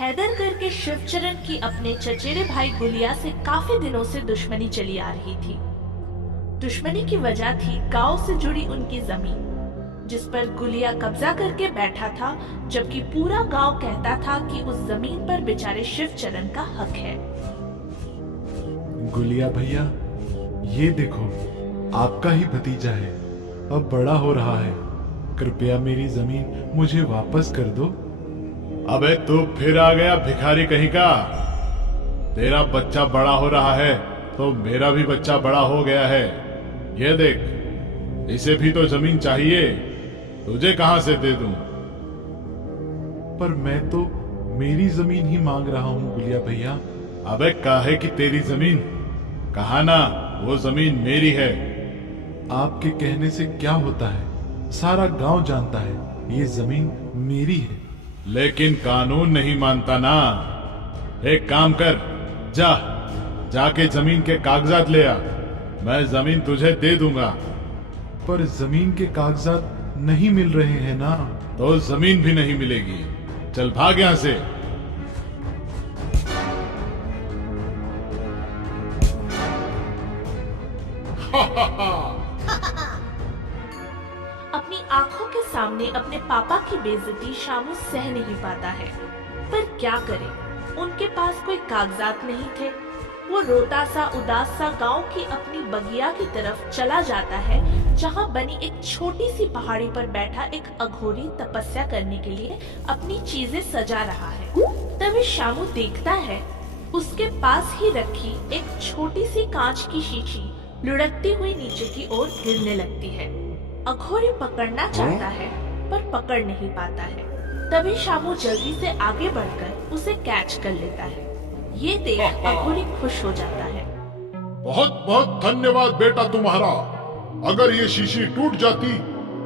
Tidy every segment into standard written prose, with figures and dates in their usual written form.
हैदर करके शिवचरण की अपने चचेरे भाई गुलिया से काफी दिनों से दुश्मनी चली आ रही थी। दुश्मनी की वजह थी गांव से जुड़ी उनकी जमीन, जिस पर गुलिया कब्जा करके बैठा था, जबकि पूरा गांव कहता था कि उस जमीन पर बेचारे शिवचरण का हक है। गुलिया भैया, ये देखो, आपका ही भतीजा है, अब बड़ा हो रहा है। कृपया मेरी जमीन मुझे वापस कर दो। अबे तू फिर आ गया भिखारी कहीं का। तेरा बच्चा बड़ा हो रहा है तो मेरा भी बच्चा बड़ा हो गया है। ये देख, इसे भी तो जमीन चाहिए, तुझे कहां से दे दूं? पर मैं तो मेरी जमीन ही मांग रहा हूँ गुलिया भैया। अबे काहे की तेरी जमीन? कहा ना वो जमीन मेरी है। आपके कहने से क्या होता है, सारा गांव जानता है ये जमीन मेरी है। लेकिन कानून नहीं मानता ना। एक काम कर, जाके जमीन के कागजात ले आ, मैं जमीन तुझे दे दूंगा। पर जमीन के कागजात नहीं मिल रहे हैं ना। तो जमीन भी नहीं मिलेगी। चल भाग यहां से। अपनी आंखों के सामने अपने पापा की बेइज्जती शामू सह नहीं पाता है, पर क्या करे, उनके पास कोई कागजात नहीं थे। वो रोता सा उदास सा गांव की अपनी बगिया की तरफ चला जाता है, जहां बनी एक छोटी सी पहाड़ी पर बैठा एक अघोरी तपस्या करने के लिए अपनी चीजें सजा रहा है। तभी शामू देखता है उसके पास ही रखी एक छोटी सी कांच की शीशी लुढ़कती हुई नीचे की ओर गिरने लगती है। अघोरी पकड़ना चाहता है पर पकड़ नहीं पाता है। तभी शामू जल्दी से आगे बढ़कर उसे कैच कर लेता है। ये देख अघोरी खुश हो जाता है। बहुत बहुत धन्यवाद बेटा तुम्हारा। अगर ये शीशी टूट जाती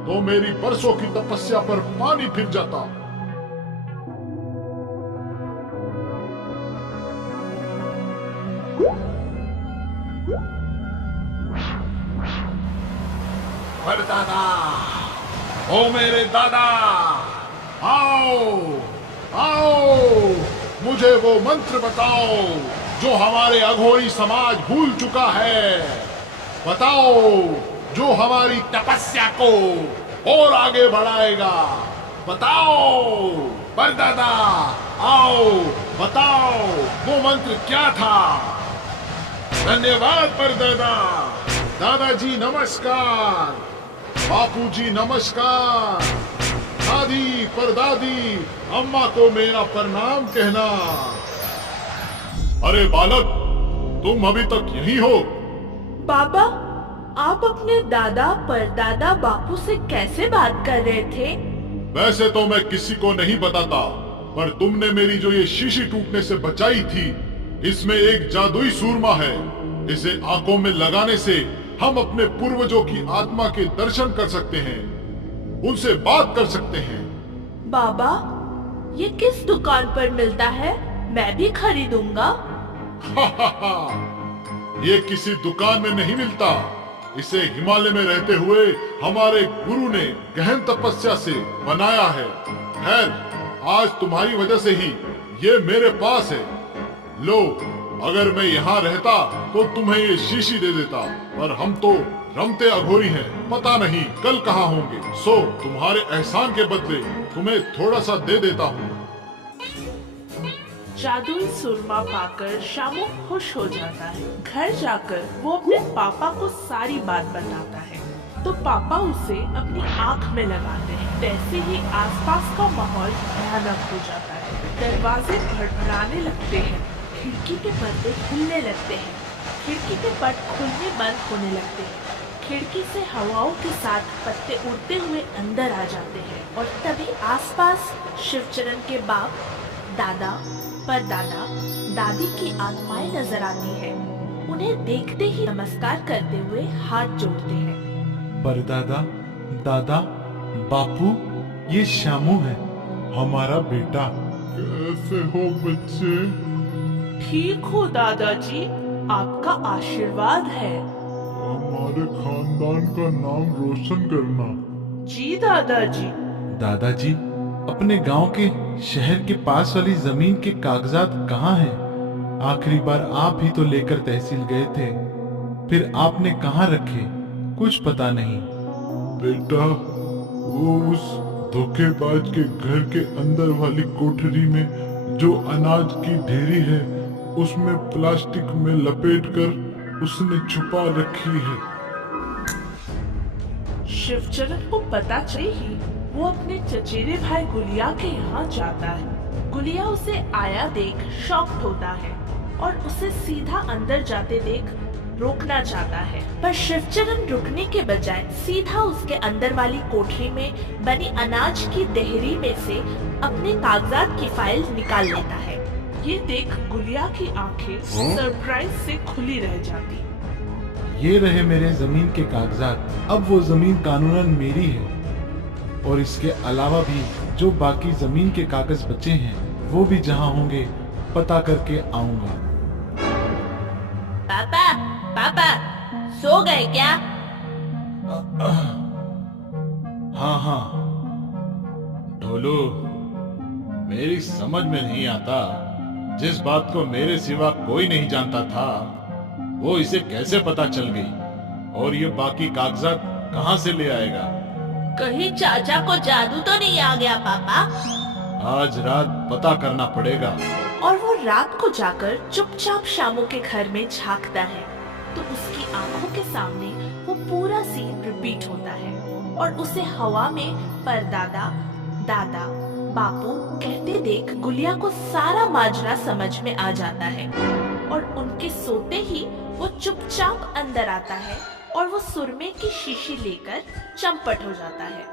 तो मेरी बरसों की तपस्या पर पानी फिर जाता। परदादा, ओ मेरे दादा, आओ आओ, मुझे वो मंत्र बताओ जो हमारे अघोरी समाज भूल चुका है। बताओ, जो हमारी तपस्या को और आगे बढ़ाएगा। बताओ परदादा, आओ बताओ, वो मंत्र क्या था? धन्यवाद परदादा। दादाजी नमस्कार, बापूजी नमस्कार, दादी परदादी अम्मा को मेरा प्रणाम कहना। अरे बालक, तुम अभी तक यहीं हो? बाबा, आप अपने दादा परदादा बापू से कैसे बात कर रहे थे? वैसे तो मैं किसी को नहीं बताता, पर तुमने मेरी जो ये शीशी टूटने से बचाई थी, इसमें एक जादुई सूरमा है। इसे आंखों में लगाने से हम अपने पूर्वजों की आत्मा के दर्शन कर सकते हैं, उनसे बात कर सकते हैं। बाबा, ये किस दुकान पर मिलता है? मैं भी खरीदूंगा। ये किसी दुकान में नहीं मिलता। इसे हिमालय में रहते हुए हमारे गुरु ने गहन तपस्या से बनाया है। खैर, आज तुम्हारी वजह से ही ये मेरे पास है। लो, अगर मैं यहाँ रहता तो तुम्हें ये शीशी दे देता, पर हम तो रमते अघोरी हैं, पता नहीं कल कहाँ होंगे। सो तुम्हारे एहसान के बदले तुम्हें थोड़ा सा दे देता हूँ। जादुई सुरमा पाकर शामू खुश हो जाता है। घर जाकर वो अपने पापा को सारी बात बताता है, तो पापा उसे अपनी आंख में लगाते हैं। वैसे ही आसपास का माहौल भयानक हो जाता है। दरवाजे भड़बड़ाने लगते हैं, खिड़की के पर्दे खुलने लगते हैं, खिड़की के पट खुलने बंद होने लगते हैं। खिड़की से हवाओं के साथ पत्ते उड़ते हुए अंदर आ जाते हैं, और तभी आसपास शिवचरण के बाप, दादा, परदादा, दादी की आत्माएं नजर आती है। उन्हें देखते ही नमस्कार करते हुए हाथ जोड़ते हैं। परदादा, दादा, बापू, ये शामू है, हमारा बेटा। कैसे हो बच्चे? ठीक हो दादाजी, आपका आशीर्वाद है। हमारे खानदान का नाम रोशन करना। जी दादाजी। दादाजी, अपने गांव के शहर के पास वाली जमीन के कागजात कहाँ हैं? आखिरी बार आप ही तो लेकर तहसील गए थे, फिर आपने कहाँ रखे? कुछ पता नहीं। बेटा, वो उस धोखेबाज के घर के अंदर वाली कोठरी में जो अनाज की ढेरी है, उसमें प्लास्टिक में लपेटकर उसने छुपा रखी है। शिवचरण को पता चले ही वो अपने चचेरे भाई गुलिया के यहाँ जाता है। गुलिया उसे आया देख शॉक्ड होता है और उसे सीधा अंदर जाते देख रोकना चाहता है, पर शिवचरण रुकने के बजाय सीधा उसके अंदर वाली कोठरी में बनी अनाज की देहरी में से अपने कागजात की फाइल निकाल लेता है। ये देख गुलिया की आंखें सरप्राइज से खुली रह जाती। ये रहे मेरे जमीन के कागजात। अब वो जमीन कानूनन मेरी है, और इसके अलावा भी जो बाकी जमीन के कागज बचे हैं वो भी जहाँ होंगे पता करके आऊंगा। पापा, पापा, सो गए क्या? हाँ हाँ ढोलू, मेरी समझ में नहीं आता, जिस बात को मेरे सिवा कोई नहीं जानता था वो इसे कैसे पता चल गई, और ये बाकी कागजात कहाँ से ले आएगा? कहीं चाचा को जादू तो नहीं आ गया पापा? आज रात पता करना पड़ेगा। और वो रात को जाकर चुपचाप शामू के घर में झांकता है तो उसकी आंखों के सामने वो पूरा सीन रिपीट होता है और उसे हवा में परदादा, दादा, बापू कहते देख गुलिया को सारा माजरा समझ में आ जाता है और उनके सोते ही वो चुपचाप अंदर आता है और वो सुरमे की शीशी लेकर चंपट हो जाता है।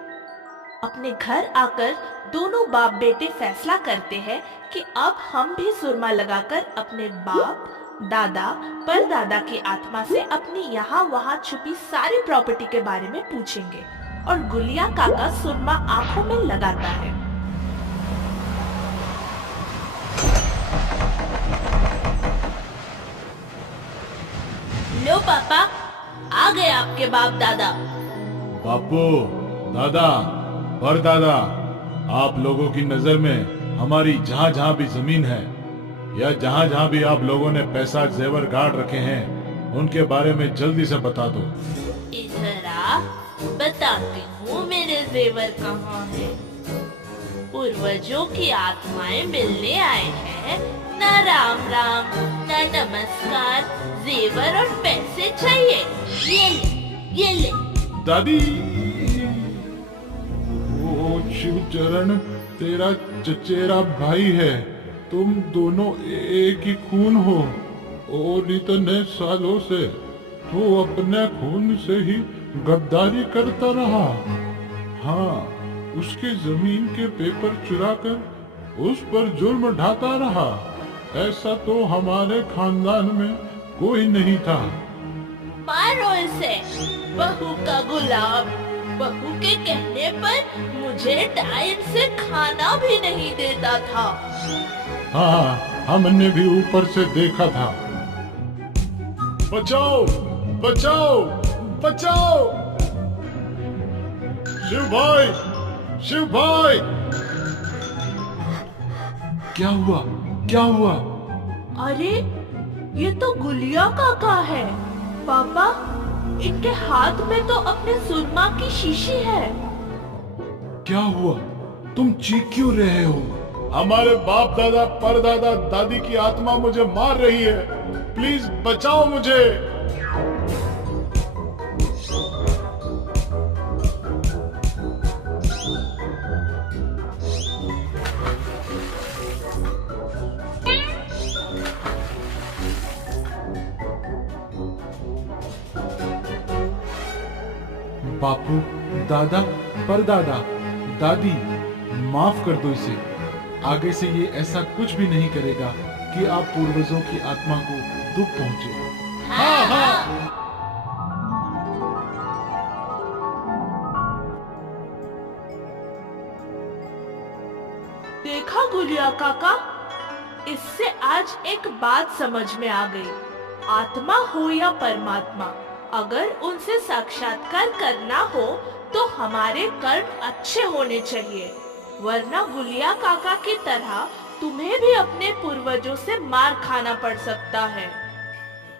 अपने घर आकर दोनों बाप बेटे फैसला करते हैं कि अब हम भी सुरमा लगाकर अपने बाप, दादा, परदादा की आत्मा से अपनी यहाँ वहाँ छुपी सारी प्रॉपर्टी के बारे में पूछेंगे। और गुलिया काका सुरमा आंखों में लगाता है। लो पापा, आ गए आपके बाप दादा। बापू, दादा, परदादा, आप लोगों की नजर में हमारी जहाँ जहाँ भी जमीन है या जहाँ जहाँ भी आप लोगों ने पैसा जेवर गाड़ रखे हैं उनके बारे में जल्दी से बता दो। इधर आ, बताती हूँ मेरे जेवर कहाँ है। पूर्वजों की आत्माएं मिलने आए हैं, ना राम राम, ना नमस्कार, जेवर और पैसे चाहिए। ये ले, ये ले। दादी, वो शिवचरण तेरा चचेरा भाई है, तुम दोनों एक ही खून हो और इतने सालों से तू अपने खून से ही गद्दारी करता रहा। हाँ, उसके जमीन के पेपर चुराकर उस पर जुर्म ढाता रहा। ऐसा तो हमारे खानदान में कोई नहीं था। मारो इसे, बहू का गुलाब। बहू के कहने पर मुझे टाइम से खाना भी नहीं देता था। हाँ, हमने भी ऊपर से देखा था। बचाओ, बचाओ, बचाओ! शिव भाई, शिव भाई! क्या हुआ? क्या हुआ? अरे ये तो गुलिया काका है। पापा, इनके हाथ में तो अपने सुरमा की शीशी है। क्या हुआ? तुम चीख क्यों रहे हो? हमारे बाप दादा, परदादा, दादी की आत्मा मुझे मार रही है। प्लीज बचाओ मुझे। बापू, दादा, परदादा, दादी, माफ कर दो इसे। आगे से ये ऐसा कुछ भी नहीं करेगा कि आप पूर्वजों की आत्मा को दुख पहुंचे। हाँ, हाँ। देखा गुलिया काका, इससे आज एक बात समझ में आ गई। आत्मा हो या परमात्मा, अगर उनसे साक्षात्कार करना हो तो हमारे कर्म अच्छे होने चाहिए, वरना गुलिया काका की तरह तुम्हें भी अपने पूर्वजों से मार खाना पड़ सकता है।